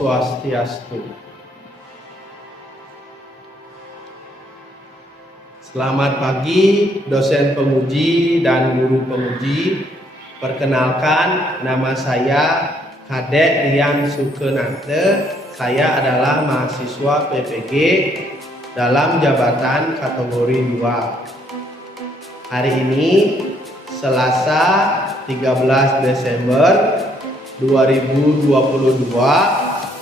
Swastiastu. Selamat pagi dosen pemuji dan guru pemuji. Perkenalkan, nama saya Kadek Rian Sukenante. Saya adalah mahasiswa PPG dalam jabatan kategori 2. Hari ini Selasa 13 Desember 2022,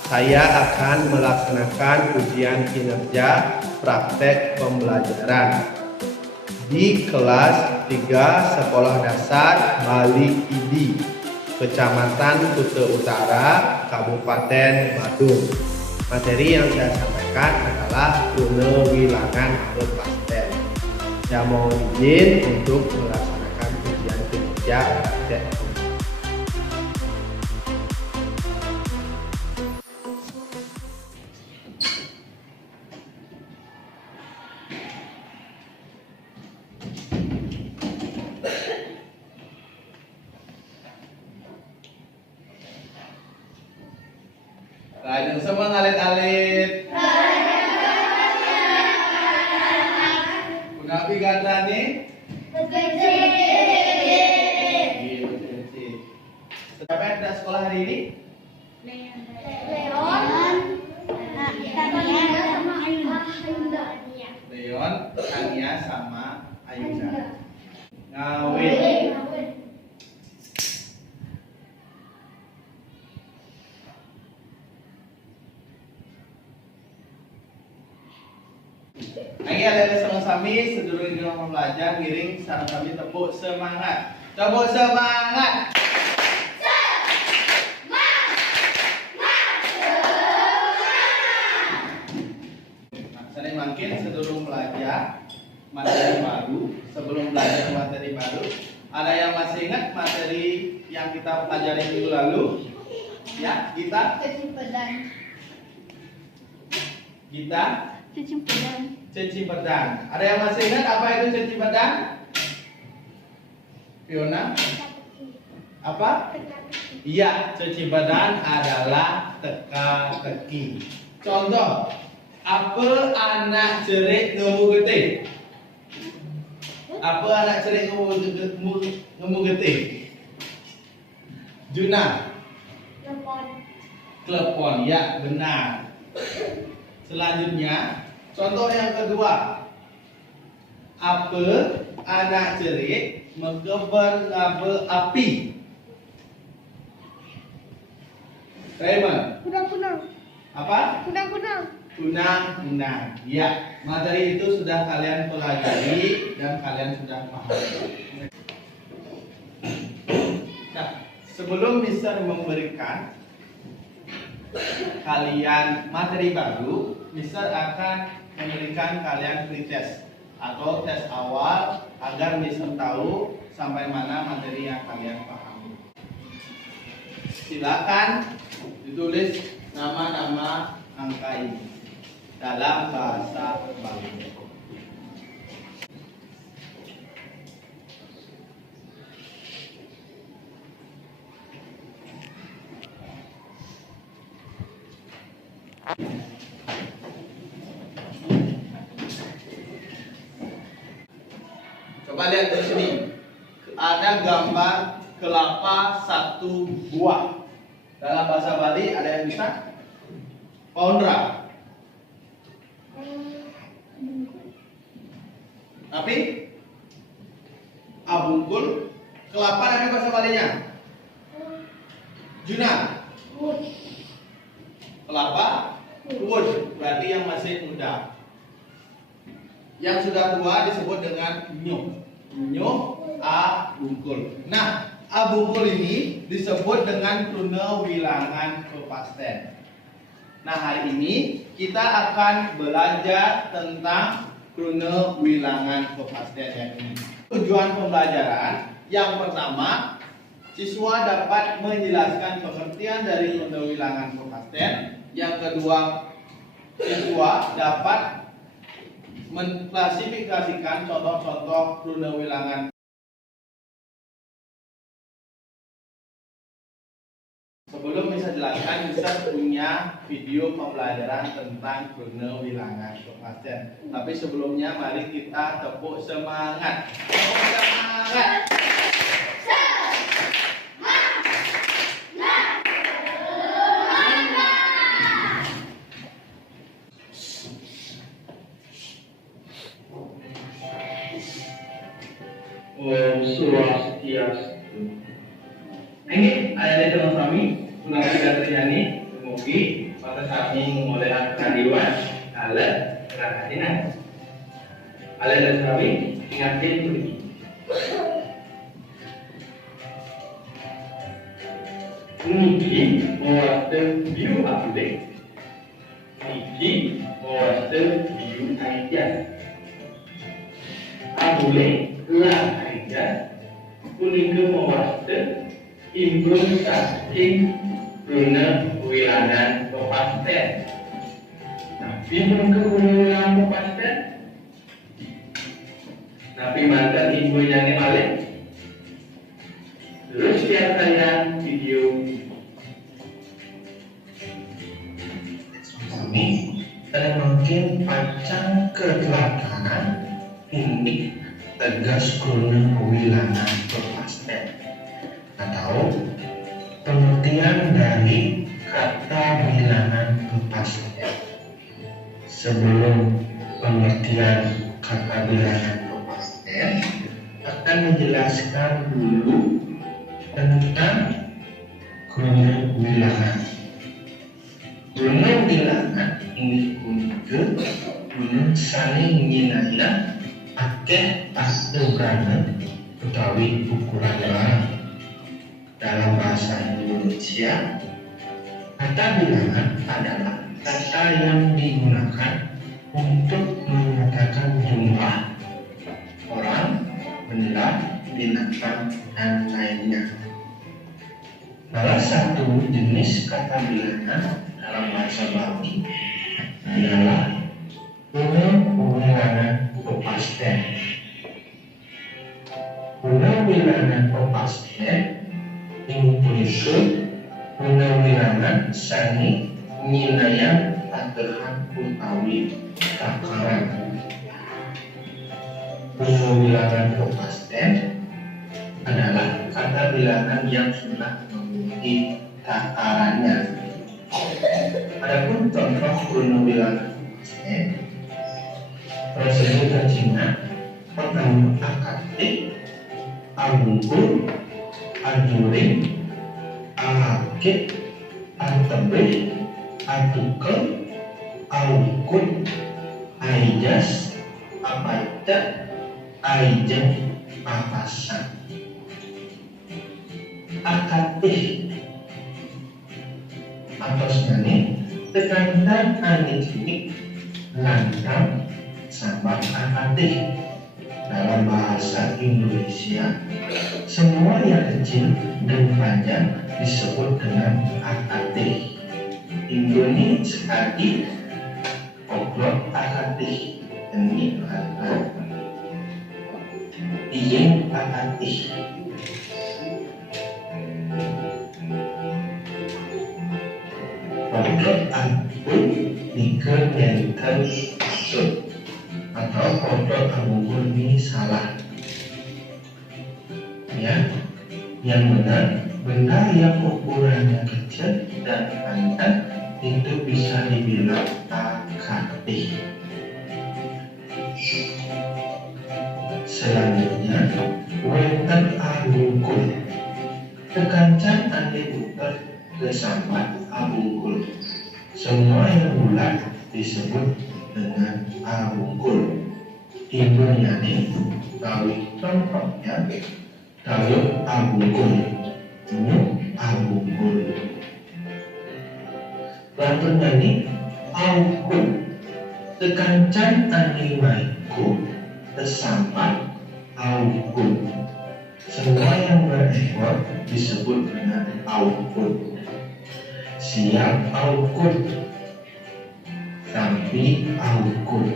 saya akan melaksanakan ujian kinerja praktek pembelajaran di kelas 3 Sekolah Dasar Bali ID, Kecamatan Kuta Utara, Kabupaten Badung. Materi yang saya sampaikan adalah penulisan pastel. Saya mohon izin untuk melaksanakan ujian kinerja praktek. Rajin semua ngalit-alit. Kunapi gandane? Siapa yang tidak sekolah hari ini? Leon, Tania, sama Ayunda. Ngawin. Lagi ada sama-sami sedulur di rumah belajar giring sareng kami tepuk semangat. Tepuk semangat. Sering makin sedulur belajar materi baru. Sebelum belajar materi baru, ada yang masih ingat materi yang kita pelajari minggu lalu? Ya, kita Cuci pedang. Ada yang masih ingat apa itu cuci pedang? Fiona? Apa? Iya, cuci pedang adalah teka-teki. Contoh, apa anak cerik ngemu getih? Apa anak cerik ngemu getih? Juna? Klepon, ya benar. Selanjutnya, contoh yang kedua, apa anak cerik menggeber ngaba api? Raymond? Kunang-kunang. Apa? Kunang-kunang. Kunang-kunang. Ya, materi itu sudah kalian pelajari dan kalian sudah paham. Nah, sebelum Mister memberikan kalian materi baru, Mister akan memberikan kalian pretest atau tes awal agar Mister tahu sampai mana materi yang kalian pahami. Silakan ditulis nama-nama angka ini dalam bahasa Bali. Coba lihat di sini. Ada gambar kelapa satu buah. Dalam bahasa Bali ada yang bisa? Pondra. Tapi abungkul. Kelapa tapi bahasa Balinya Juna. Kelapa wood, berarti yang masih muda. Yang sudah tua disebut dengan nyuk. Nyuk abungkul. Nah, abungkul ini disebut dengan kruna wilangan kepasten. Nah, hari ini kita akan belajar tentang kruna wilangan kepasten yang ini. Tujuan pembelajaran yang pertama, siswa dapat menjelaskan pengertian dari kruna wilangan kepasten. Yang kedua, siswa dapat mengklasifikasikan contoh-contoh kruna wilangan. Sebelum bisa jelaskan, bisa punya video pembelajaran tentang kruna wilangan kepasten. Tapi sebelumnya mari kita tepuk semangat. Tepuk semangat. Om Swastiastu. Ini ayat teman kami sudah kita terjadi. Semoga pada saat ini mulai kehadiran Allah perhatian. Allah dan kami ingatin begini. Niki mewaktu biu update. Niki mewaktu biu aja. Abule lah aja. Kuning ke mewaktu implementasi kruna wilangan kepasten. Nah, bingung ke kruna wilangan kepasten? Tapi mantan ibu yang ini balik. Terus lihat saya video kami dan mungkin pacang ketelakangan ini tegas kruna wilangan kepasten atau pengertian dari kata bilangan kepasten. Sebelum pengertian kata bilangan kepasten, akan menjelaskan dulu tentang kruna bilangan. Kruna bilangan ini guna saling nyinaya akeh astebrana utawi ukuran larang. Dalam bahasa Indonesia, kata bilangan adalah kata yang digunakan untuk menyatakan jumlah orang, benda, binatang, dan lainnya. Salah satu jenis kata bilangan dalam bahasa Bali adalah kruna wilangan kepasten. Kruna wilangan kepasten include kruna wilangan sani nyinayang atehan utawi takaran. Kruna wilangan kepasten adalah kata bilangan yang sudah memiliki takarannya. Adapun contoh kruna wilangan kepasten tersebut terjemah pertama akati, abungkul, ajuring, ahakit, antebeh, atukel, awikut, aijas, apaita, aijeng, apasan. Akatih atas nani tekantan anik lantang sabak akatih. Dalam bahasa Indonesia, semua yang kecil dan panjang disebut dengan akatih. Indonesia sekali obrol akatih ini kata ingin akatih. Obrol akatih dikenal sud atau kodok abungkul ini salah. Ya, yang benar, benda yang ukurannya kecil dan panjang itu bisa dibilang akatih. Selanjutnya, wonten abungkul. Tekancan ane puter kesambat abungkul. Semua yang bulat disebut dengan abungkul. Ibunya nih, tawi contohnya, tawi abungkul, abungkul. Lantunnya nih, aukul. Tekancan ane maiku, kesambat aukul. Semua yang berekor disebut dengan aukul. Siap aukul, tapi aukul.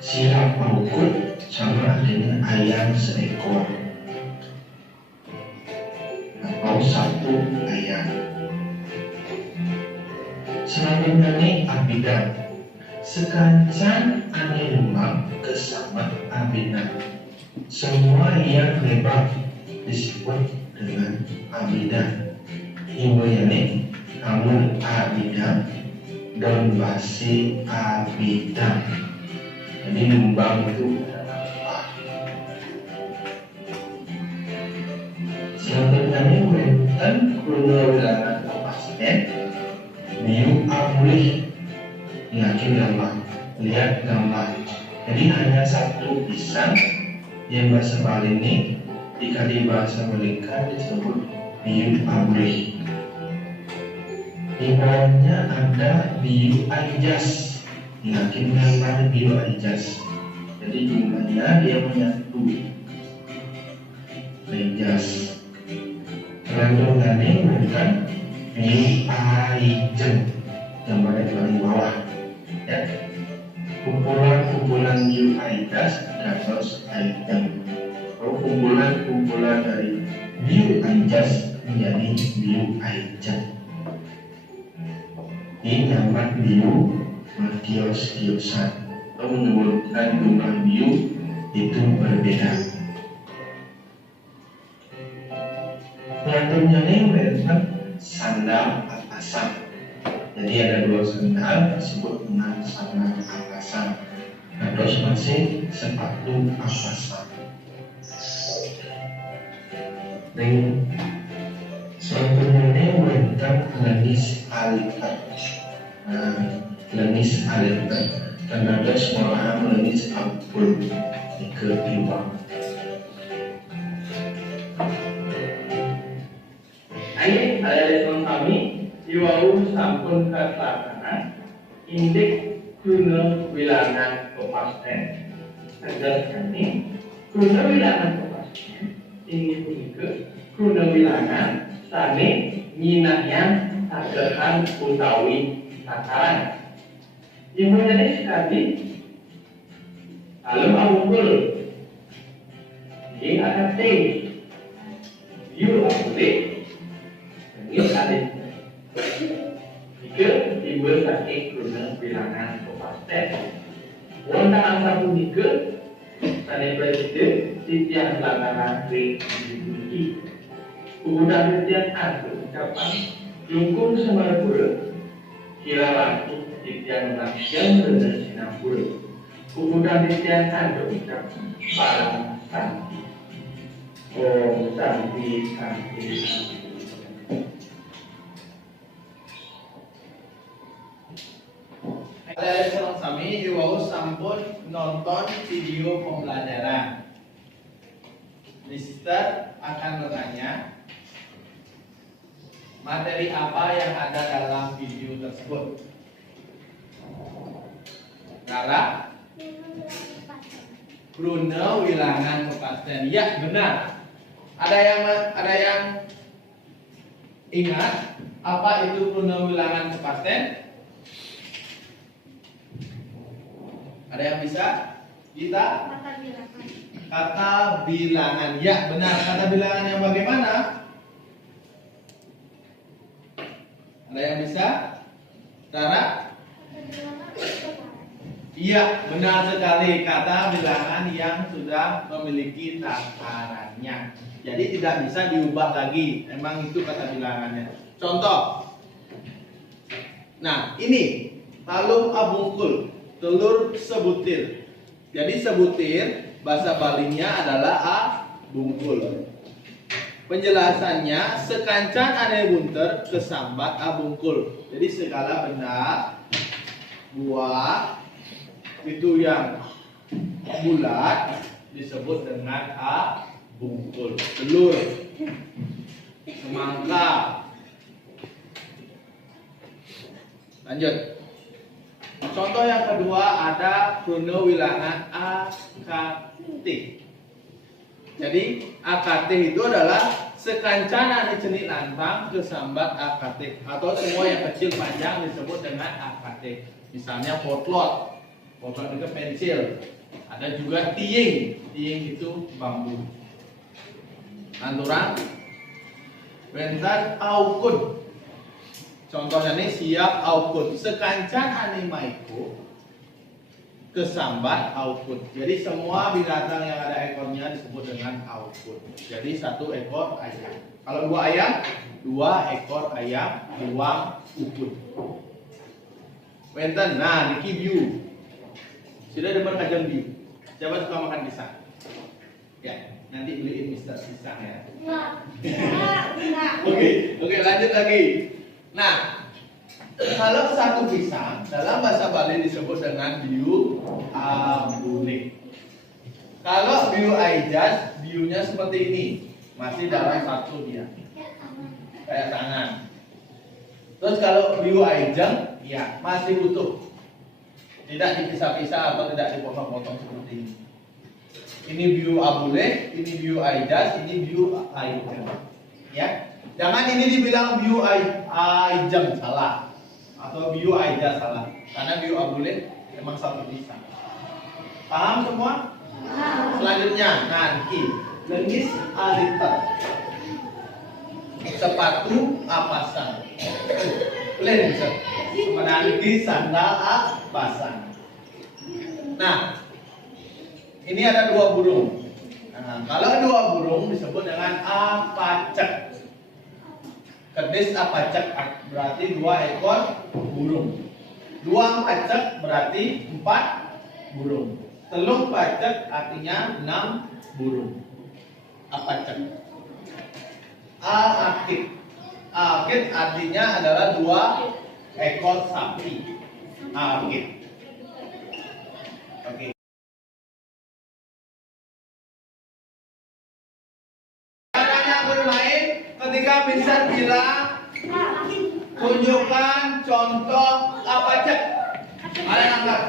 Siap aukul sama dengan ayam seekor atau satu ayam. Selanjutnya nih abidan. Sekancan ane lembang kesama abidan. Semua yang lebar disebut dengan abidan. Ibunya nih, kamu abidan dan basi abidan. Jadi lembang itu apa? Selanjutnya nih wonten kurna wilangan kepastian biu amulih. Yakin gambar, lihat gambar. Jadi hanya satu pisang yang bahasa Bali ini jika di bahasa Malika disebut biu amulih. Di bawahnya ada biu aijas. Yakin gambar biu aijas. Jadi jumlahnya dia menyatu. Aijas. Selanjutnya ini bukan biu aijen. Gambarnya di bawah. Ya. Kumpulan-kumpulan biu aijas terus aijen. Kalau kumpulan-kumpulan dari biu aijas menjadi biu aijen. Ini nama biu Matios-tiosan atau menyebutkan jumlah biu itu berbeda. Selanjutnya ini merupakan sandal atasan. Jadi ada dua sandal disebut dengan sandal atasan. Terus masih sepatu atasan. Dan selanjutnya ini merupakan lenis alikat. Lenis alikat. Dan ada semua lenis ampul ke iwak. Ayo, ada teman kami Iwau sampun kelaksana indeks guna wilangan kepastian. Agar kami guna wilangan kepastian ini punika guna wilangan sane nyinahnya tagehan utawi takaran. Ibunya ini sekali lalu abungkul ini akan T U abungkul ini ada jika ibu sakit guna bilangan kepastian wonten angka punika sane presiden titian pelanggaran ring dimiliki kemudian titian ada ucapan lungkung semarpura kira waktu titian yang benar sinapura kemudian titian ada ucapan parang santi om santi santi santi. Ada yang sami Iwau sampun nonton video pembelajaran. Mister akan bertanya materi apa yang ada dalam video tersebut. Rara? Guna wilangan kepastian. Ya, benar. Ada yang ingat apa itu guna wilangan kepastian? Ada yang bisa? Kita? Kata bilangan. Ya, benar. Kata bilangan yang bagaimana? Ada yang bisa? Rara? Iya, benar sekali. Kata bilangan yang sudah memiliki takarannya. Jadi tidak bisa diubah lagi. Memang itu kata bilangannya. Contoh. Nah, ini talung abungkul. Telur sebutir. Jadi sebutir bahasa Balinya adalah A bungkul. Penjelasannya sekancan ane bunter kesambat A bungkul. Jadi segala benda buah itu yang bulat disebut dengan A bungkul. Telur, semangka. Lanjut. Contoh yang kedua ada purnawilangan akatik. Jadi akatik itu adalah sekancana cenik lantang kesambat akatik, atau semua yang kecil panjang disebut dengan akatik. Misalnya potlot, potlot itu pensil. Ada juga tiing, tiing itu bambu. Anturang, bentar aukun. Contohnya ini siap aukun. Sekancan animaiku kesambat aukun. Jadi semua binatang yang ada ekornya disebut dengan aukun. Jadi satu ekor ayam. Kalau dua ayam, dua ekor ayam, dua ukun. Wenten, nah niki view. Sudah depan kajang view. Siapa suka makan pisang? Ya, nanti beliin Mister Pisang ya. Oke, lanjut lagi. Nah, kalau satu pisang dalam bahasa Bali disebut dengan biu abune. Kalau biu aijas, biunya seperti ini, masih dalam satu dia, kayak tangan. Terus kalau biu aijeng, ya masih utuh, tidak dipisah-pisah atau tidak dipotong-potong seperti ini. Ini biu abule, ini biu aijas, ini biu aijeng. Ya, jangan ini dibilang biu aijeng salah. Atau biu aja salah, karena biu abule memang satu pisang. Paham semua? Selanjutnya, nanti lengis aliter, sepatu apasang, lenser, menanti sandal apasang. Nah, ini ada dua burung. Nah, kalau dua burung disebut dengan apacek. Kedis apacek berarti dua ekor burung. Dua pacek berarti 4 burung. Telung pacek artinya 6 burung. Apacek. Akit. Akit artinya adalah 2 ekor sapi. Akit. Oke. Caranya bermain ketika Mister bilang tunjukkan contoh apa cek. Ada yang angkat?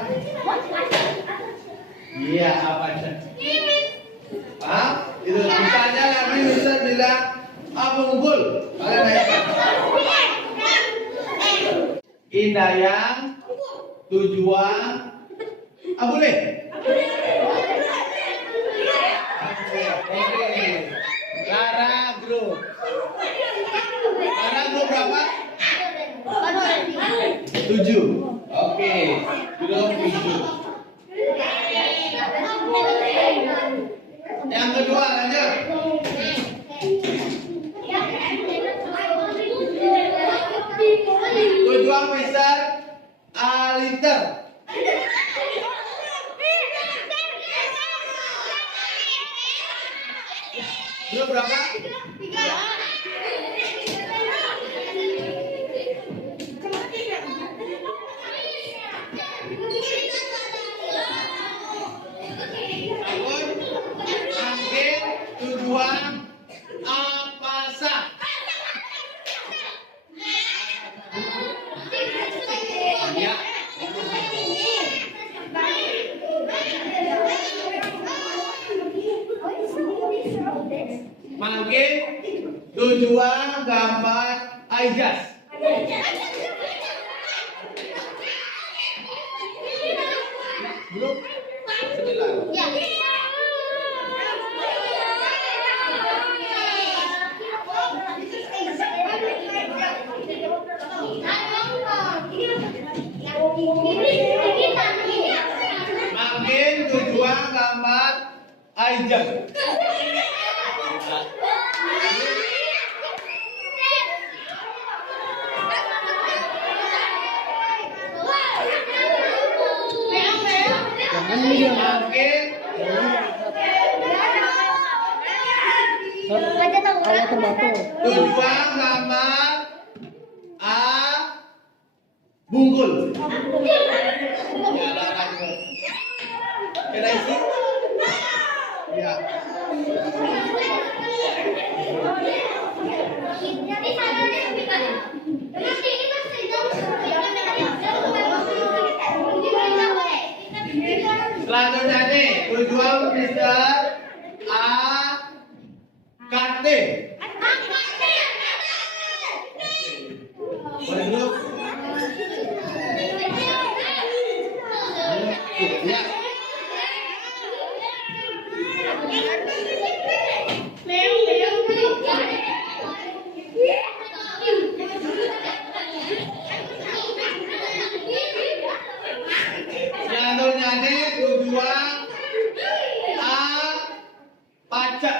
Iya, apa cek? Hah? Itu misalnya nanti Mister bilang abunggul. Ada yang angkat? Indayang, tujuan, abule. Oke. Lara grup. Lara grup berapa? 7. Oke. Grup 7. Yang kedua lanjut. Tujuan besar aliter. Grup berapa? 3. Tujuan apa sah? Ya. Mangke tujuan gambar aijas. Grup 9. Ya. Makin tujuan gambar aijeng. Makin tujuan gambar A bungkul. Ya, ada juga. Kira isi? Ya. Selanjutnya nih, tujuan Mister A KT. Boleh dulu? Ya. Selanjutnya nih, tujuan A pacak.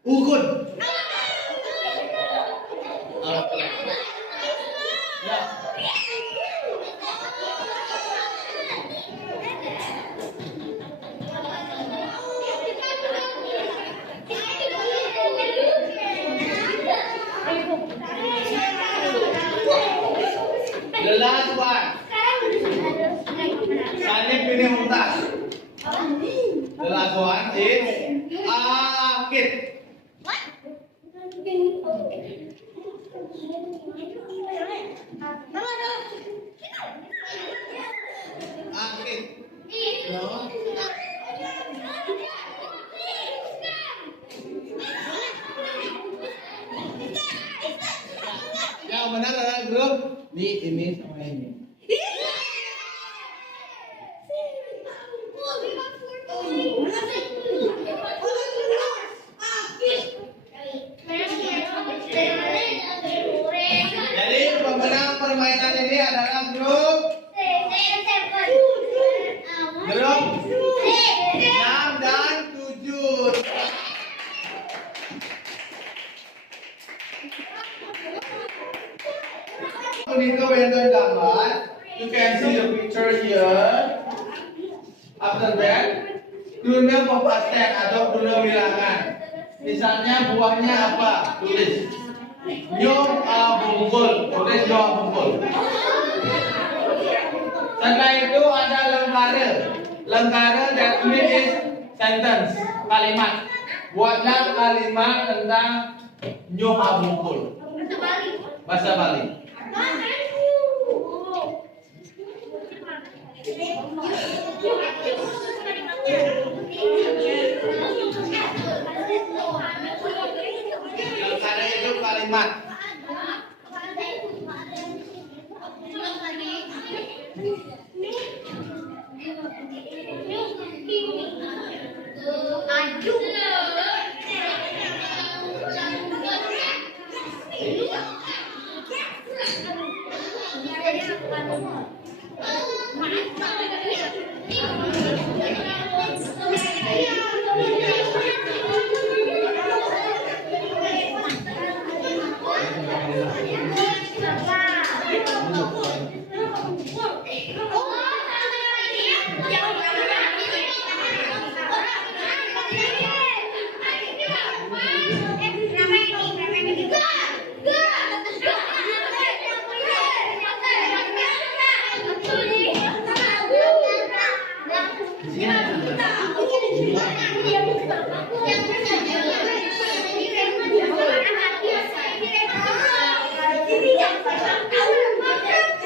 Ukun. The last one. Sanib ini untas. The last one is akid. Akid. Yang benar adalah grup ini sama ini. Jadi pemenang permainan ini adalah grup 6 dan 7. Untuk bentuk gambar, you can see the picture here. After that, dunia pembacaan atau dunia bilangan. Misalnya buahnya apa? Tulis. Nyom bungkul. Tulis nyom bungkul. Setelah itu ada lembaga. Lembaga that means sentence, kalimat. Buatlah kalimat tentang nyom bungkul. Bahasa Bali. Lembaga itu kalimat.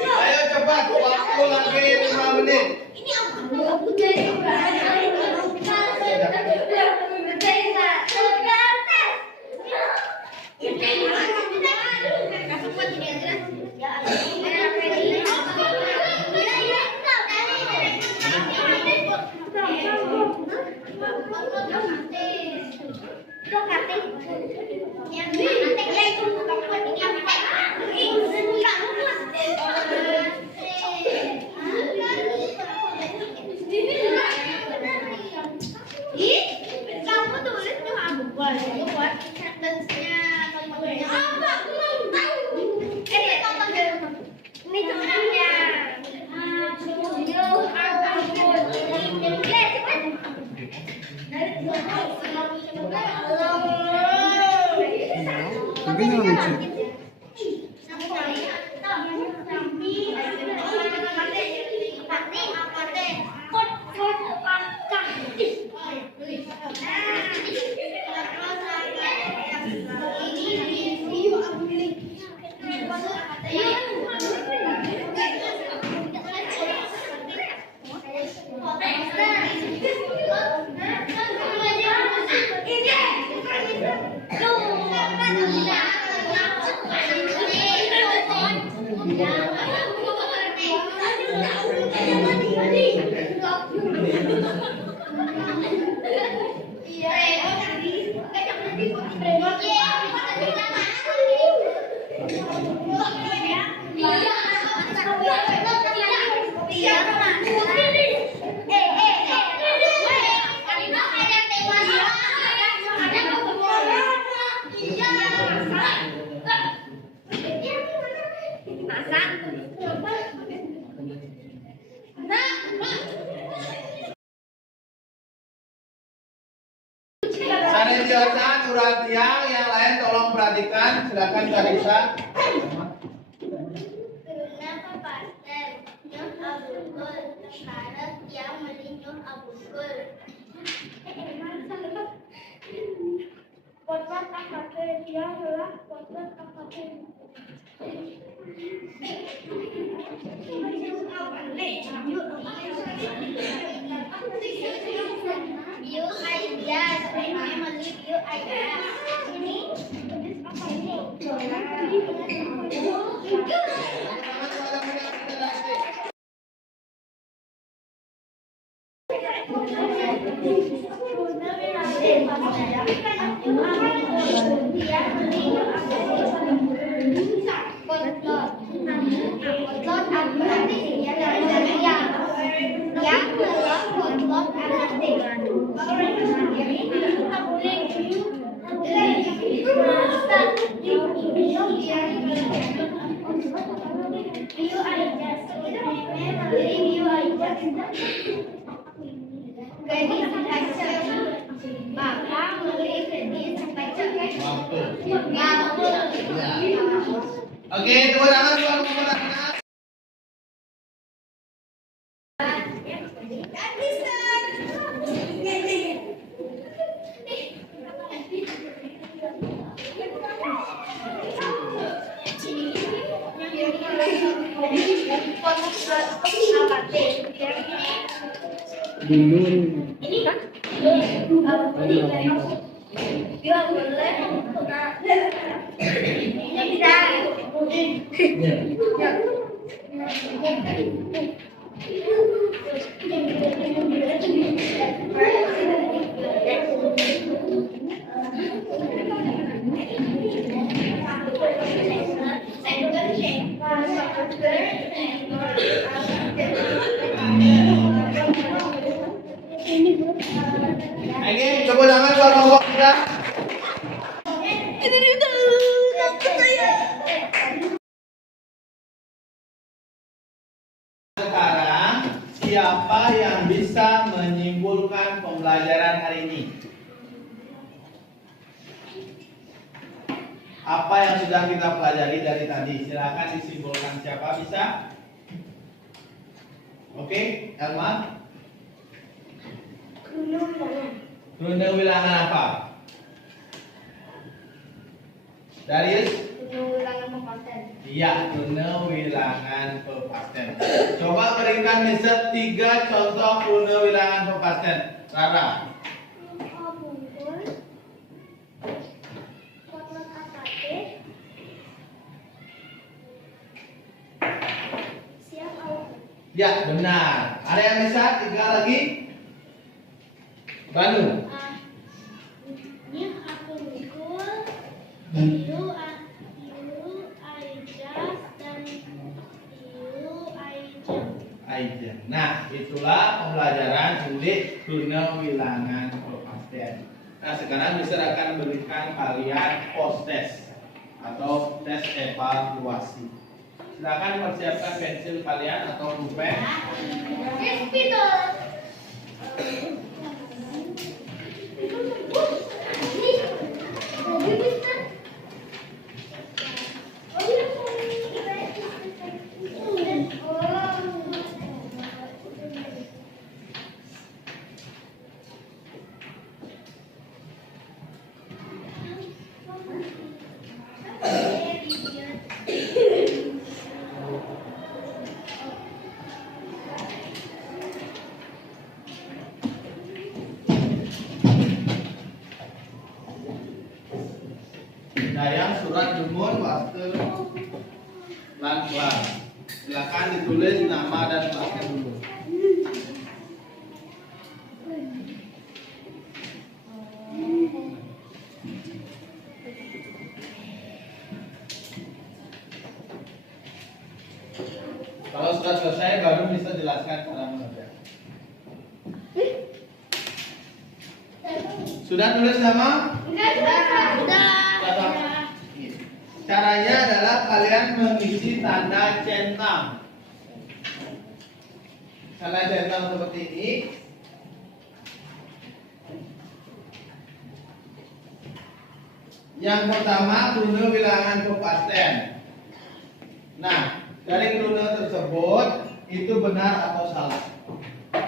Ayo Sanitiosan, uratiang, yang lain tolong perhatikan. Silakan Karisa. Karena papasan nyuh abungkul, syarat yang meninyuh abungkul. Potret akade dia adalah potret akade. View ideas, family view ideas. Ini apa ini? Oke, tepuk tangan buat pemenangnya. Ini kan? Bila boleh, Oke, tepuk tangan buat kelompok kita. Sekarang siapa yang bisa menyimpulkan pembelajaran hari ini? Apa yang sudah kita pelajari dari tadi? Silakan disimpulkan. Siapa bisa? Oke, Elma. Rune wilangan apa? Darius? Iya, rune wilangan pepasten. Coba berikan Mister 3 contoh rune wilangan pepasten. Rara. Ya, benar. Ada yang bisa? 3 lagi. Banu. Ini aku bungkul, Iu Aijas dan Iu Aijas. Nah, itulah pembelajaran unit rune wilangan pepasten. Nah, sekarang Mister akan berikan kalian post test atau tes evaluasi. Silakan persiapkan pensil kalian atau pulpen. Dayang surat jumur waktu pelan-pelan. Silakan ditulis nama dan kelasnya dulu. Kalau sudah selesai baru bisa jelaskan cara mengerjakan. Sudah tulis nama? Sudah. Caranya adalah kalian mengisi tanda centang. Tanda centang seperti ini. Yang pertama, krune bilangan kepasten. Nah, dari krune tersebut itu benar atau salah.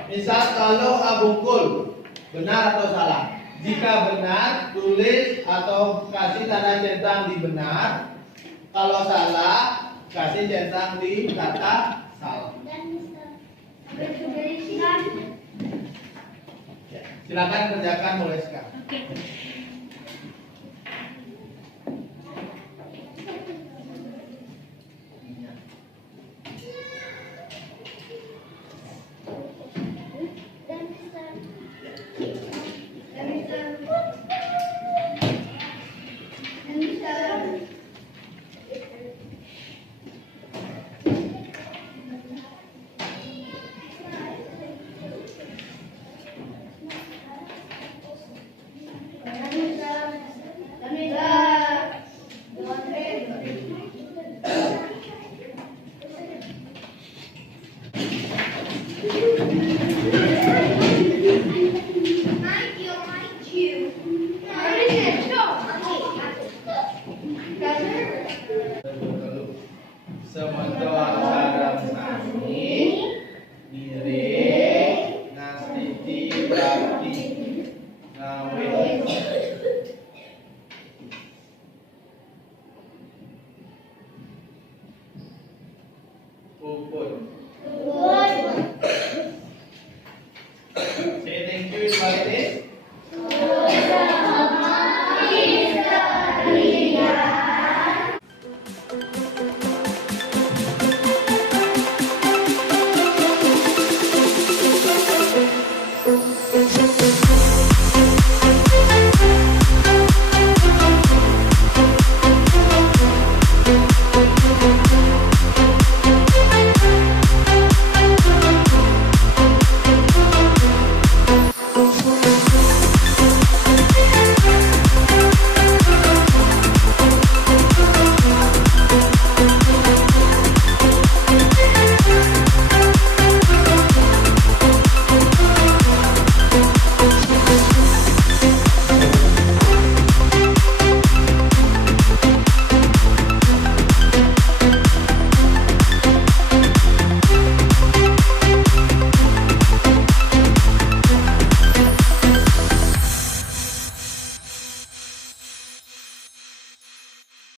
Misal kalau abungkul, benar atau salah. Jika benar, tulis atau kasih tanda centang di benar. Kalau salah, kasih centang di kata salah. Ya, silakan kerjakan mulai sekarang. Sementara sarang sami mirip nastiti berarti ngawe puput